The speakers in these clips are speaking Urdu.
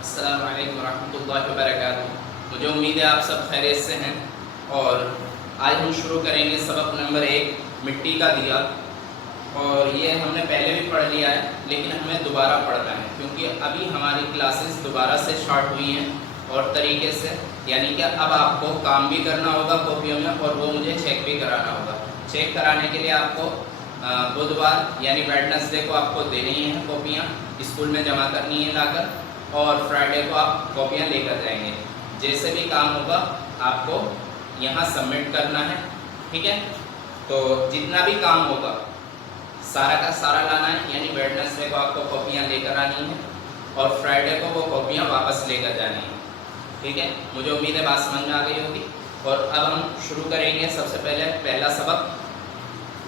السلام علیکم ورحمۃ اللہ وبرکاتہ۔ مجھے امید ہے آپ سب خیریت سے ہیں، اور آج ہم شروع کریں گے سبق نمبر 1 مٹی کا دیا۔ اور یہ ہم نے پہلے بھی پڑھ لیا ہے، لیکن ہمیں دوبارہ پڑھنا ہے کیونکہ ابھی ہماری کلاسز دوبارہ سے اسٹارٹ ہوئی ہیں اور طریقے سے، یعنی کہ اب آپ کو کام بھی کرنا ہوگا کاپیوں میں، اور وہ مجھے چیک بھی کرانا ہوگا۔ چیک کرانے کے لیے آپ کو بدھوار یعنی ویڈنسڈے کو آپ کو دینی ہیں کاپیاں، اسکول میں جمع کرنی ہے لا کر، اور فرائیڈے کو آپ کاپیاں لے کر جائیں گے۔ جیسے بھی کام ہوگا آپ کو یہاں سبمٹ کرنا ہے، ٹھیک ہے؟ تو جتنا بھی کام ہوگا سارا کا سارا لانا ہے، یعنی ویڈنسڈے کو آپ کو کاپیاں لے کر آنی ہیں اور فرائیڈے کو وہ کاپیاں واپس لے کر جانی ہیں، ٹھیک ہے؟ مجھے امید ہے بات سمجھ میں آ گئی ہوگی۔ اور اب ہم شروع کریں گے سب سے پہلے پہلا سبق،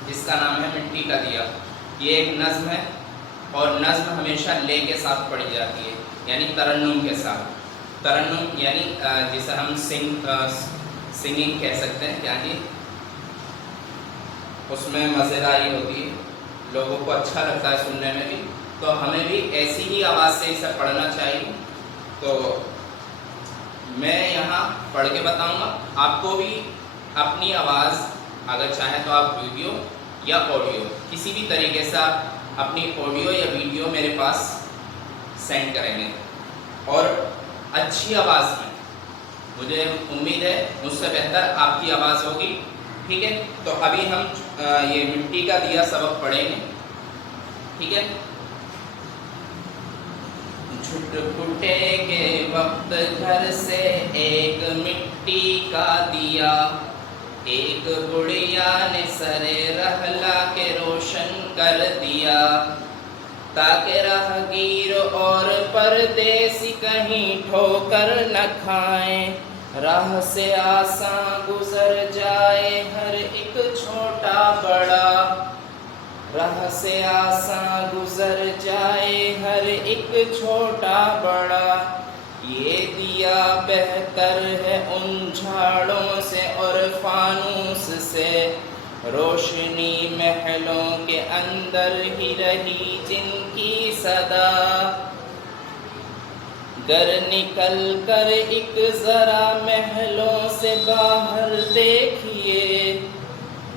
جس کا نام ہے مٹی کا دیا۔ یہ ایک نظم ہے، اور نظم ہمیشہ لے کے ساتھ پڑھی جاتی ہے، یعنی ترنم کے ساتھ۔ ترنم یعنی جسے ہم سنگنگ کہہ سکتے ہیں، یعنی اس میں مزیداری ہوتی ہے، لوگوں کو اچھا لگتا ہے سننے میں بھی، تو ہمیں بھی ایسی ہی آواز سے اسے پڑھنا چاہیے۔ تو میں یہاں پڑھ کے بتاؤں گا، آپ کو بھی اپنی آواز اگر چاہیں تو آپ ویڈیو یا آڈیو کسی بھی طریقے سے آپ اپنی آڈیو یا ویڈیو میرے پاس سینڈ کریں گے، اور اچھی آواز میں۔ مجھے امید ہے مجھ سے بہتر آپ کی آواز ہوگی، ٹھیک ہے؟ تو ابھی ہم یہ مٹی کا دیا سبق پڑھیں گے، ٹھیک ہے؟ جھٹپٹے کے وقت گھر سے ایک مٹی کا دیا، ایک گڑیا نے سرے رہلا کے روشن کر دیا، تاکہ راہگیر اور پردیسی کہیں ٹھوکر نہ کھائیں، راہ سے آساں گزر جائے ہر ایک چھوٹا بڑا، راہ سے آساں گزر جائے ہر ایک چھوٹا بڑا، یہ دیا بہتر ہے ان جھاڑوں سے اور فانوس سے، روشنی محلوں کے اندر ہی رہی جن کی صدا، گر نکل کر ایک ذرا محلوں سے باہر دیکھیے،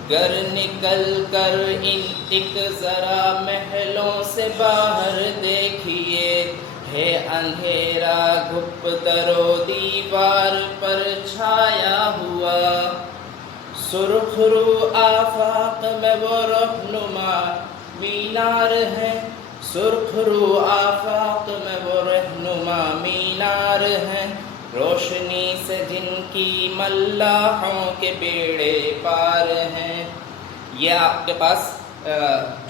گر نکل کر ایک ذرا محلوں سے باہر دیکھیے، ہے اندھیرا گھپ درو دیوار پر چھایا ہوا، سرخ رو آفاق میں وہ رہنما مینار ہے، سرخ رو آفاق میں وہ رہنما مینار ہے، روشنی سے جن کی ملاحوں کے بیڑے پار ہیں۔ یہ آپ کے پاس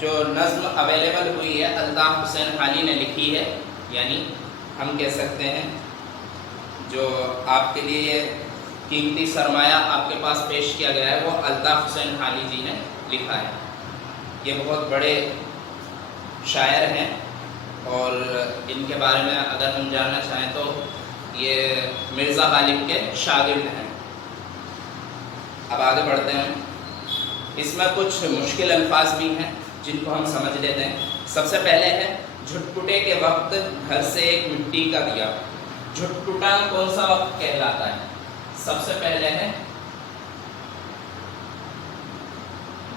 جو نظم اویلیبل ہوئی ہے الطاف حسین حالی نے لکھی ہے، یعنی ہم کہہ سکتے ہیں جو آپ کے لیے قیمتی سرمایہ آپ کے پاس پیش کیا گیا ہے وہ الطاف حسین حالی جی نے لکھا ہے۔ یہ بہت بڑے شاعر ہیں، اور ان کے بارے میں اگر ہم جاننا چاہیں تو یہ مرزا غالب کے شاگرد ہیں۔ اب آگے بڑھتے ہیں، اس میں کچھ مشکل الفاظ بھی ہیں جن کو ہم سمجھ لیتے ہیں۔ سب سے پہلے ہے جھٹپٹے کے وقت گھر سے ایک مٹی کا دیا۔ جھٹپٹا کون سا وقت کہلاتا ہے؟ سب سے پہلے ہے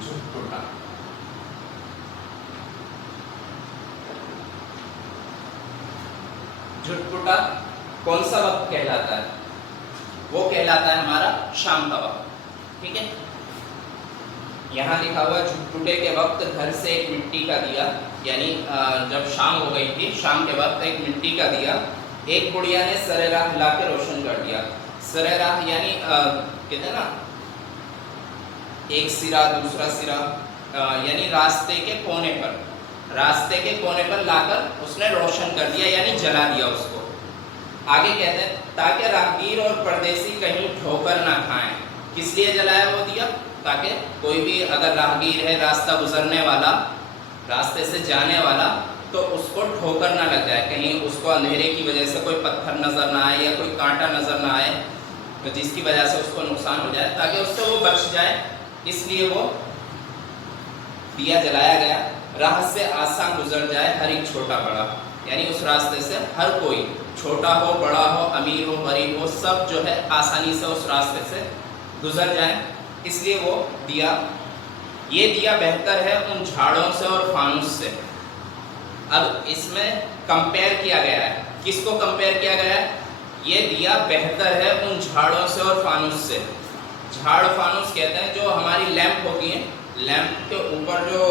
جھٹپٹا۔ جھٹپٹا کون سا وقت کہلاتا ہے؟ وہ کہلاتا ہے ہمارا شام کا وقت، ٹھیک ہے؟ یہاں لکھا ہوا جھٹپٹے کے وقت گھر سے ایک مٹی کا دیا، یعنی جب شام ہو گئی تھی، شام کے وقت ایک مٹی کا دیا، ایک گڑیا نے سرے راہ لا کے روشن کر دیا۔ سرے راہ یعنی کہتے ہیں نا ایک سرا دوسرا سرا، یعنی راستے کے کونے پر لا کر اس نے روشن کر دیا، یعنی جلا دیا اس کو۔ آگے کہتے ہیں تاکہ راہگیر اور پردیسی کہیں ٹھوکر نہ کھائیں۔ کس لیے جلایا وہ دیا؟ تاکہ کوئی بھی اگر راہگیر ہے، راستہ گزرنے والا، راستے سے جانے والا، تو اس کو ٹھوکر نہ لگ جائے، کہیں اس کو اندھیرے کی وجہ سے کوئی پتھر نظر نہ آئے یا کوئی کانٹا نظر نہ آئے، تو جس کی وجہ سے اس کو نقصان ہو جائے، تاکہ اس سے وہ بچ جائے، اس لیے وہ دیا جلایا گیا۔ راہ سے آسان گزر جائے ہر ایک چھوٹا بڑا، یعنی اس راستے سے ہر کوئی چھوٹا ہو بڑا ہو امیر ہو غریب ہو سب جو ہے آسانی سے اس راستے سے گزر جائیں، اس لیے وہ دیا، یہ دیا بہتر ہے ان جھاڑوں سے اور فانوس سے۔ اب اس میں کمپیئر کیا گیا ہے، کس کو کمپیئر کیا گیا ہے؟ یہ دیا بہتر ہے ان جھاڑوں سے اور فانوس سے۔ جھاڑ فانوس کہتے ہیں جو ہماری لیمپ ہوتی ہیں، لیمپ کے اوپر جو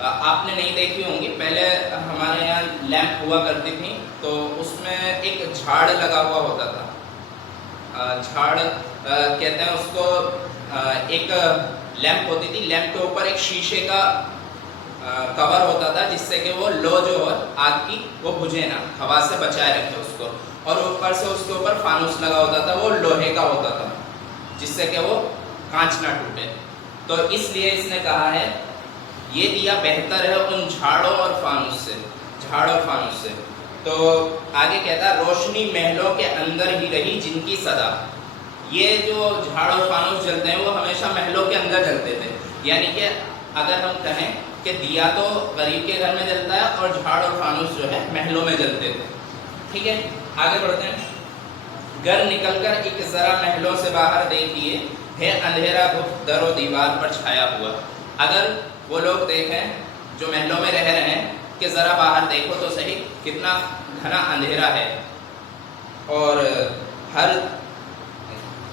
آپ نے نہیں دیکھی ہوں گی، پہلے ہمارے یہاں لیمپ ہوا کرتی تھی تو اس میں ایک جھاڑ لگا ہوا ہوتا تھا، جھاڑ کہتے ہیں اس کو، ایک لیمپ ہوتی تھی، لیمپ کے اوپر ایک شیشے کا کور ہوتا تھا جس سے کہ وہ لو جو ہے آگ کی وہ بجھے نہ، ہوا سے بچائے رکھے اس کو، اور اوپر سے اس کے اوپر فانوس لگا ہوتا تھا، وہ لوہے کا ہوتا تھا جس سے کہ وہ کانچ نہ ٹوٹے۔ تو اس لیے اس نے کہا ہے یہ دیا بہتر ہے ان جھاڑوں اور فانوس سے، جھاڑ اور فانوس سے۔ تو آگے کہتا ہے روشنی محلوں کے اندر ہی رہی جن کی صدا، یہ جو جھاڑ اور فانوس جلتے ہیں وہ ہمیشہ محلوں کے اندر جلتے تھے، یعنی کہ اگر ہم کہیں کہ دیا تو غریب کے گھر میں جلتا ہے اور جھاڑ اور فانوس جو ہے محلوں میں جلتے تھے۔ ٹھیک ہے، آگے بڑھتے ہیں۔ گھر نکل کر ایک ذرا محلوں سے باہر دیکھیے، ہے اندھیرا گھٹ در و دیوار پر چھایا ہوا۔ اگر وہ لوگ دیکھیں جو محلوں میں رہ رہے ہیں کہ ذرا باہر دیکھو تو صحیح کتنا گھنا اندھیرا ہے، اور ہر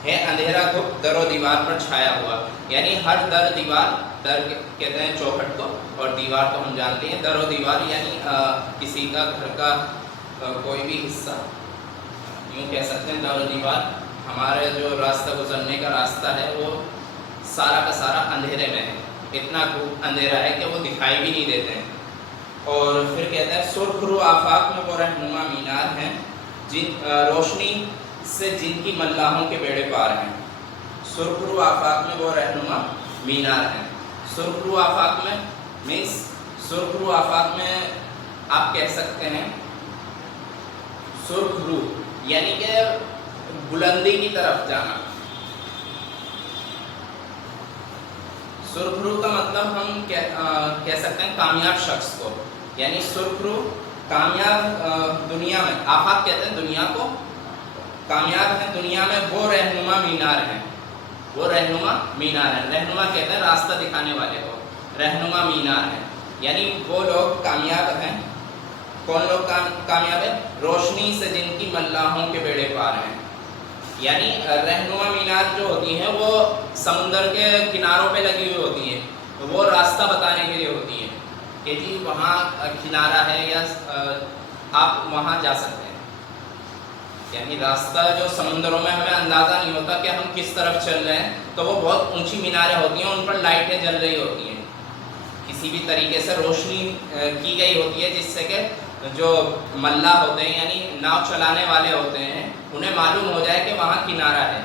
ہے اندھیرا گھٹ در و دیوار پر چھایا ہوا، یعنی ہر در دیوار، در کہتے ہیں چوکھٹ کو، اور دیوار تو ہم جانتے ہیں، در و دیوار یعنی کسی کا گھر کا کوئی بھی حصہ، یوں کہہ سکتے ہیں در و دیوار ہمارے جو راستہ گزرنے کا راستہ ہے وہ سارا کا سارا اندھیرے میں ہے، اتنا اندھیرا ہے کہ وہ دکھائی بھی نہیں دیتے ہیں۔ اور پھر کہتا ہے سرخ رو آفاق میں وہ رہنما مینار ہیں جن روشنی سے جن کی ملاحوں کے بیڑے پار ہیں۔ سرخ رو آفاق میں وہ رہنما مینار ہیں۔ سرخ رو آفاق میں مینس، سرخ رو آفاق میں آپ کہہ سکتے ہیں سرخ رو یعنی کہ بلندی کی طرف جانا۔ سرخ رو کا مطلب ہم کہہ سکتے ہیں کامیاب شخص کو، یعنی سرخ رو کامیاب دنیا میں، آفاق کہتے ہیں دنیا کو، کامیاب ہے دنیا میں وہ رہنما مینار ہیں، وہ رہنما مینار ہیں۔ رہنما کہتے ہیں راستہ دکھانے والے کو، رہنما مینار ہیں، یعنی وہ لوگ کامیاب ہیں۔ کون لوگ کامیاب ہیں؟ روشنی سے جن کی ملاحوں کے بیڑے پار ہیں، یعنی رہنما مینار جو ہوتی ہیں وہ سمندر کے کناروں پہ لگی ہوئی ہوتی ہیں، وہ راستہ بتانے کے لیے ہوتی ہیں کہ جی وہاں کنارہ ہے یا آپ وہاں جا سکتے ہیں، یعنی راستہ جو سمندروں میں ہمیں اندازہ نہیں ہوتا کہ ہم کس طرف چل رہے ہیں، تو وہ بہت اونچی میناریں ہوتی ہیں، ان پر لائٹیں جل رہی ہوتی ہیں، کسی بھی طریقے سے روشنی کی گئی ہوتی ہے جس سے کہ جو ملاح ہوتے ہیں یعنی ناؤ چلانے والے ہوتے ہیں انہیں معلوم ہو جائے کہ وہاں کنارہ ہے،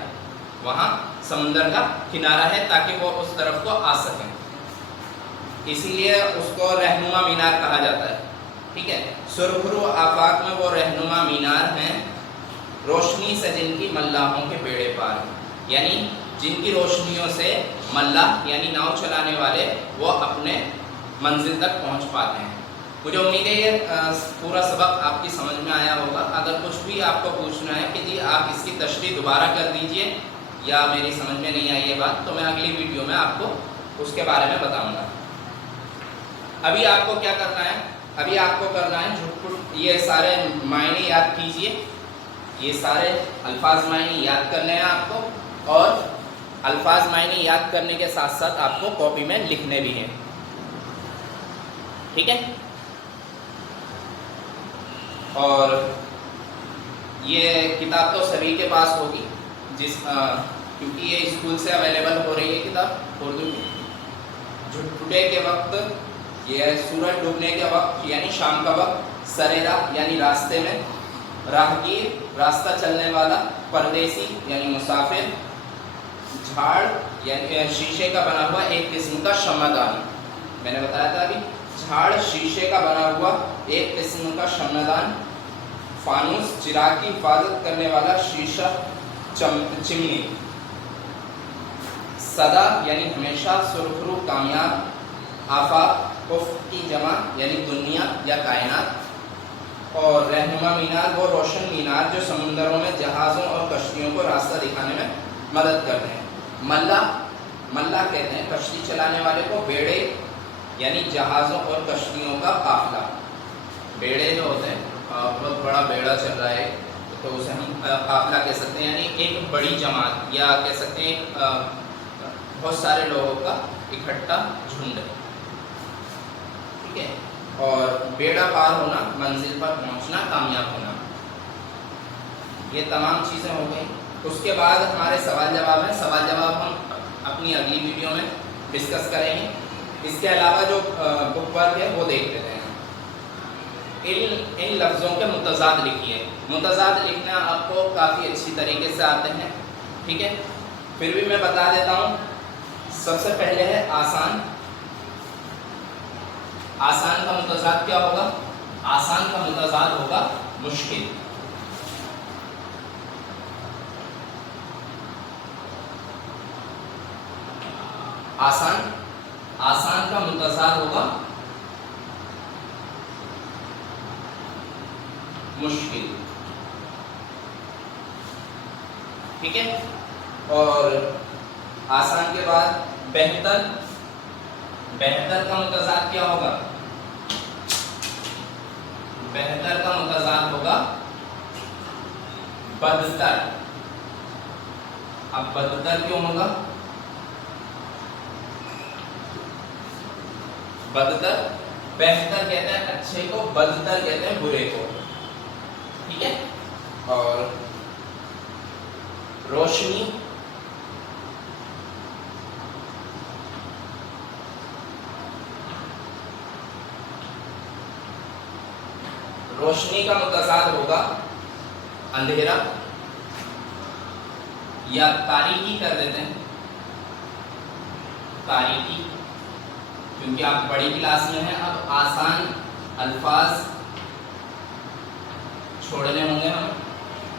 وہاں سمندر کا کنارہ ہے، تاکہ وہ اس طرف کو آ سکیں، اسی لیے اس کو رہنما مینار کہا جاتا ہے۔ ٹھیک ہے، سرخ رو آفاق میں وہ رہنما مینار ہیں روشنی سے جن کی ملاحوں کے بیڑے پار ہیں، یعنی جن کی روشنیوں سے ملاح یعنی ناؤ چلانے والے وہ اپنے منزل تک پہنچ پاتے ہیں۔ مجھے امید ہے یہ پورا سبق آپ کی سمجھ میں آیا ہوگا۔ اگر کچھ بھی آپ کو پوچھنا ہے کہ جی آپ اس کی تشریح دوبارہ کر دیجئے یا میری سمجھ میں نہیں آئی یہ بات، تو میں اگلی ویڈیو میں آپ کو اس کے بارے میں بتاؤں گا۔ ابھی آپ کو کیا کرنا ہے؟ ابھی آپ کو کرنا ہے جھٹ پٹ یہ سارے معنی یاد کیجئے، یہ سارے الفاظ معنی یاد کرنے ہیں آپ کو، اور الفاظ معنی یاد کرنے کے ساتھ ساتھ آپ کو کاپی میں لکھنے بھی ہیں۔ ٹھیک ہے، اور یہ کتاب تو سبھی کے پاس ہوگی، کیونکہ یہ اسکول سے اویلیبل ہو رہی ہے کتاب اردو میں۔ جھٹپٹے کے وقت، یہ سورج ڈوبنے کے وقت یعنی شام کا وقت، سرے راہ یعنی راستے میں، راہگیر راستہ چلنے والا، پردیسی یعنی مسافر، جھاڑ یعنی شیشے کا بنا ہوا ایک قسم کا شمعدان، میں نے بتایا تھا ابھی، جھاڑ شیشے کا بنا ہوا ایک قسم کا شمعدان، فانوس چراغ کی حفاظت کرنے والا شیشہ چمنی، صدا یعنی ہمیشہ، سرخ رو کامیاب، آفاق افق کی جمع یعنی دنیا یا کائنات، اور رہنما مینار وہ روشن مینار جو سمندروں میں جہازوں اور کشتیوں کو راستہ دکھانے میں مدد کرتے ہیں۔ ملا کہتے ہیں کشتی چلانے والے کو، بیڑے یعنی جہازوں اور کشتیوں کا قافلہ، بیڑے جو ہوتے ہیں بہت بڑا بیڑا چل رہا ہے تو اسے ہم قافلہ کہہ سکتے ہیں، یعنی ایک بڑی جماعت یا کہہ سکتے ہیں بہت سارے لوگوں کا اکٹھا جھنڈ، ٹھیک ہے۔ اور بیڑا پار ہونا، منزل پر پہنچنا، کامیاب ہونا، یہ تمام چیزیں ہو گئیں۔ اس کے بعد ہمارے سوال جواب ہیں، سوال جواب ہم اپنی اگلی ویڈیو میں ڈسکس کریں گے۔ اس کے علاوہ جو بک ورک ہے وہ دیکھ لیتے ہیں۔ ان لفظوں کے متضاد لکھیے، متضاد لکھنا آپ کو کافی اچھی طریقے سے آتے ہیں، ٹھیک ہے۔ پھر بھی میں بتا دیتا ہوں، سب سے پہلے ہے آسان۔ آسان کا متضاد کیا ہوگا؟ آسان کا متضاد ہوگا مشکل۔ آسان کا متضاد ہوگا مشکل، ٹھیک ہے۔ اور آسان کے بعد بہتر کا متضاد کیا ہوگا؟ بہتر کا متضاد ہوگا بدتر۔ اب بدتر کیوں ہوگا؟ بدتر، بہتر کہتے ہیں اچھے کو، بدتر کہتے ہیں برے کو، ٹھیک ہے۔ اور روشنی، روشنی کا متضاد ہوگا اندھیرا، یا تاریکی کر دیتے ہیں، تاریکی، کیونکہ آپ بڑی کلاس میں ہیں، اب آسان الفاظ چھوڑنے ہوں گے ہم۔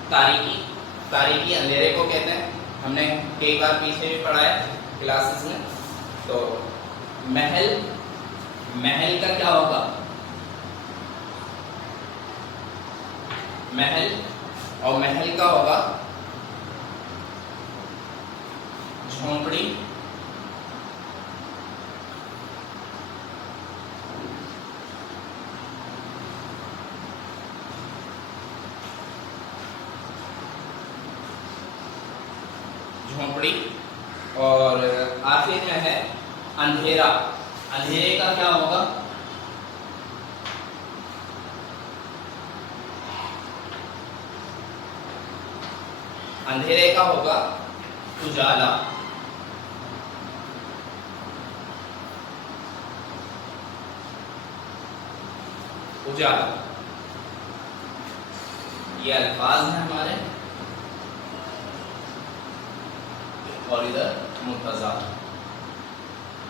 تاریکی اندھیرے کو کہتے ہیں، ہم نے کئی بار پیچھے بھی پڑھا ہے کلاسز میں۔ تو محل کا کیا ہوگا؟ محل، اور محل کا ہوگا جھونپڑی، اور آخر میں ہے اندھیرا۔ اندھیرے کا کیا ہوگا؟ اندھیرے کا ہوگا اجالا۔ اجالا، یہ الفاظ ہیں ہمارے، اور ادھر متضاد،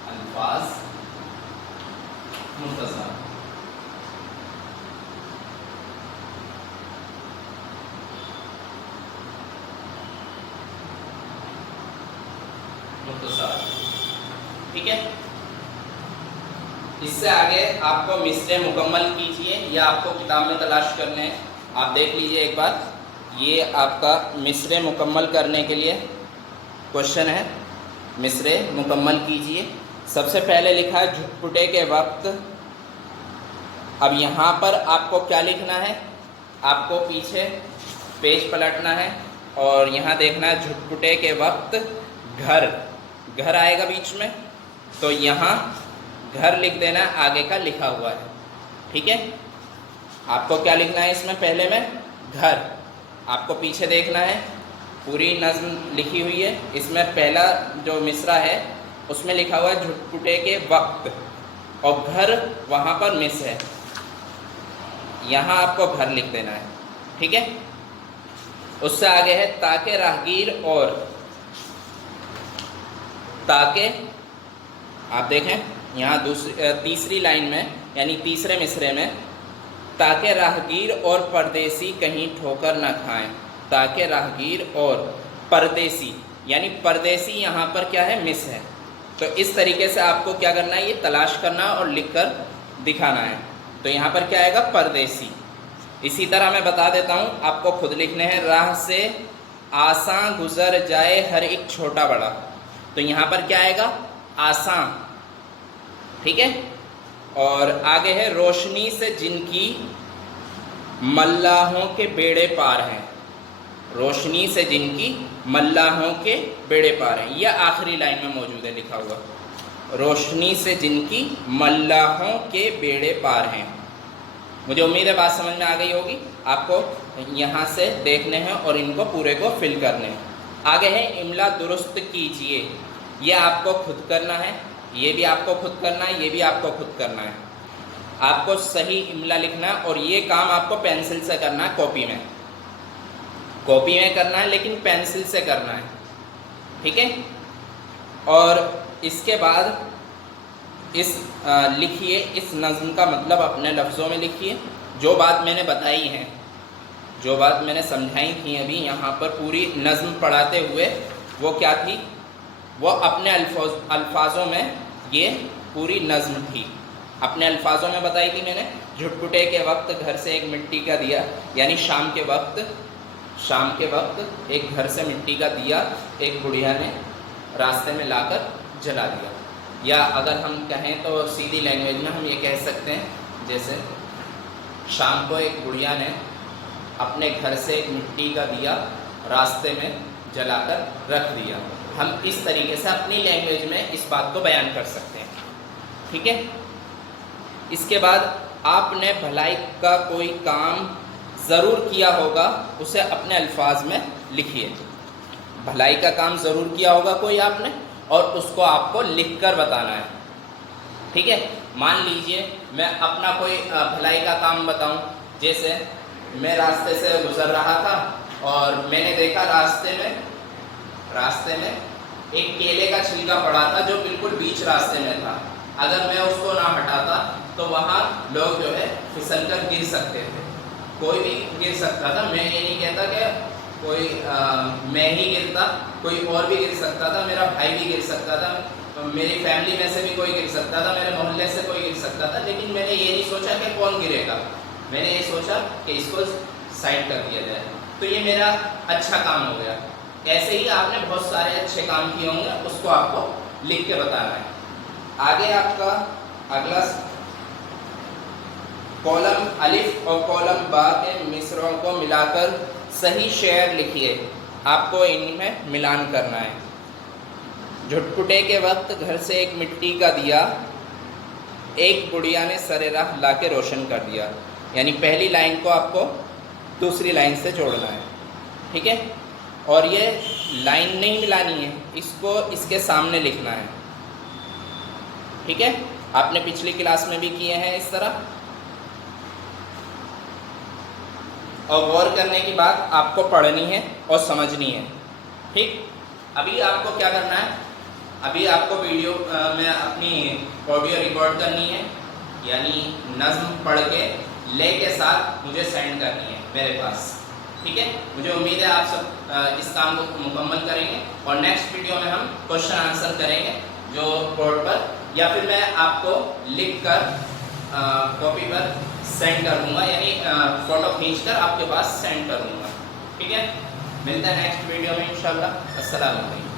الفاظ متضاد۔ ٹھیک ہے، اس سے آگے آپ کو مصرع مکمل کیجئے، یا آپ کو کتاب میں تلاش کرنے ہیں۔ آپ دیکھ لیجئے ایک بار، یہ آپ کا مصرع مکمل کرنے کے لیے کوشچن ہے، مصرع مکمل کیجئے۔ سب سے پہلے لکھا ہے جھٹپٹے کے وقت۔ اب یہاں پر آپ کو کیا لکھنا ہے؟ آپ کو پیچھے پیج پلٹنا ہے اور یہاں دیکھنا ہے جھٹپٹے کے وقت گھر آئے گا بیچ میں، تو یہاں گھر لکھ دینا ہے، آگے کا لکھا ہوا ہے، ٹھیک ہے۔ آپ کو کیا لکھنا ہے اس میں؟ پہلے میں گھر، آپ کو پیچھے دیکھنا ہے، پوری نظم لکھی ہوئی ہے، اس میں پہلا جو مصرع ہے اس میں لکھا ہوا ہے جھٹپٹے کے وقت، اور گھر وہاں پر مس ہے، یہاں آپ کو گھر لکھ دینا ہے، ٹھیک ہے۔ اس سے آگے ہے تاکہ راہگیر اور، تاکہ آپ دیکھیں یہاں تیسری لائن میں یعنی تیسرے مصرعے میں، تاکہ راہگیر اور پردیسی کہیں ٹھوکر نہ کھائیں۔ تاکہ راہگیر اور پردیسی، یعنی پردیسی یہاں پر کیا ہے؟ مس ہے۔ تو اس طریقے سے آپ کو کیا کرنا ہے؟ یہ تلاش کرنا اور لکھ کر دکھانا ہے۔ تو یہاں پر کیا آئے گا؟ پردیسی، اسی طرح میں بتا دیتا ہوں، آپ کو خود لکھنے ہیں، راہ سے آساں گزر جائے ہر ایک چھوٹا بڑا، تو یہاں پر کیا آئے گا؟ آساں، ٹھیک ہے؟ اور آگے ہے روشنی سے جن کی ملاحوں کے بیڑے پار ہیں، روشنی سے جن کی ملاحوں کے بیڑے پار ہیں، یہ آخری لائن میں موجود ہے لکھا ہوا، روشنی سے جن کی ملاحوں کے بیڑے پار ہیں۔ مجھے امید ہے بات سمجھ میں آ گئی ہوگی، آپ کو یہاں سے دیکھنے ہیں اور ان کو پورے کو فل کرنے ہیں۔ آگے ہے املا درست کیجئے، یہ آپ کو خود کرنا ہے، یہ بھی آپ کو خود کرنا ہے، یہ بھی آپ کو خود کرنا ہے۔ آپ کو صحیح املا لکھنا ہے اور یہ کام آپ کو پینسل سے کرنا ہے، کاپی میں کرنا ہے، لیکن پینسل سے کرنا ہے، ٹھیک ہے؟ اور اس کے بعد لکھیے اس نظم کا مطلب اپنے لفظوں میں لکھیے، جو بات میں نے بتائی ہے، جو بات میں نے سمجھائی تھی ابھی یہاں پر پوری نظم پڑھاتے ہوئے، وہ کیا تھی؟ وہ اپنے الفاظوں میں یہ پوری نظم تھی، اپنے الفاظوں میں بتائی تھی میں نے۔ جھٹپٹے کے وقت گھر سے ایک مٹی کا دیا، یعنی شام کے وقت ایک گھر سے مٹی کا دیا ایک بڑھیا نے راستے میں لا کر جلا دیا، یا اگر ہم کہیں تو سیدھی لینگویج میں ہم یہ کہہ سکتے ہیں، جیسے شام کو ایک بڑھیا نے اپنے گھر سے ایک مٹی کا دیا راستے میں جلا کر رکھ دیا۔ ہم اس طریقے سے اپنی لینگویج میں اس بات کو بیان کر سکتے ہیں، ٹھیک ہے؟ اس کے بعد آپ نے بھلائی کا کوئی کام ضرور کیا ہوگا، اسے اپنے الفاظ میں لکھیے۔ بھلائی کا کام ضرور کیا ہوگا کوئی آپ نے، اور اس کو آپ کو لکھ کر بتانا ہے، ٹھیک ہے؟ مان لیجئے میں اپنا کوئی بھلائی کا کام بتاؤں، جیسے میں راستے سے گزر رہا تھا اور میں نے دیکھا راستے میں ایک کیلے کا چھلکا پڑا تھا جو بالکل بیچ راستے میں تھا، اگر میں اس کو نہ ہٹاتا تو وہاں لوگ جو ہے پھسل کر گر سکتے تھے، کوئی بھی گر سکتا تھا۔ میں یہ نہیں کہتا کہ کوئی میں ہی گرتا، کوئی اور بھی گر سکتا تھا، میرا بھائی بھی گر سکتا تھا، میری فیملی میں سے بھی کوئی گر سکتا تھا، میرے محلے سے کوئی گر سکتا تھا، لیکن میں نے یہ نہیں سوچا کہ کون گرے گا، میں نے یہ سوچا کہ اس کو سائڈ کر دیا جائے، تو یہ میرا اچھا کام ہو گیا۔ ایسے ہی آپ نے بہت سارے اچھے کام کیے ہوں گے، اس کو آپ کو لکھ کے بتانا ہے۔ آگے آپ کا اگلا کالم الف اور کالم با کے مصرعوں کو ملا کر صحیح شعر لکھیے، آپ کو ان میں ملان کرنا ہے۔ جھٹپٹے کے وقت گھر سے ایک مٹی کا دیا ایک بڑھیا نے سر راہ لا کے روشن کر دیا، یعنی پہلی لائن کو آپ کو دوسری لائن سے جوڑنا ہے، ٹھیک ہے؟ اور یہ لائن نہیں ملانی ہے، اس کو اس کے سامنے لکھنا ہے، ٹھیک ہے؟ آپ نے پچھلی کلاس میں بھی کیے ہیں اس طرح، اور غور کرنے کی بات آپ کو پڑھنی ہے اور سمجھنی ہے، ٹھیک؟ ابھی آپ کو کیا کرنا ہے؟ ابھی آپ کو ویڈیو میں اپنی آڈیو ریکارڈ کرنی ہے، یعنی نظم پڑھ کے لے کے ساتھ مجھے سینڈ کرنی ہے میرے پاس، ٹھیک ہے؟ مجھے امید ہے آپ سب اس کام کو مکمل کریں گے، اور نیکسٹ ویڈیو میں ہم کوشچن آنسر کریں گے جو بورڈ پر، یا پھر میں آپ کو لکھ کر کاپی پر سینڈ کر دوں گا، یعنی فوٹو کھینچ کر آپ کے پاس سینڈ کر دوں گا، ٹھیک ہے؟ ملتا ہے نیکسٹ ویڈیو میں انشاءاللہ۔ السلام علیکم۔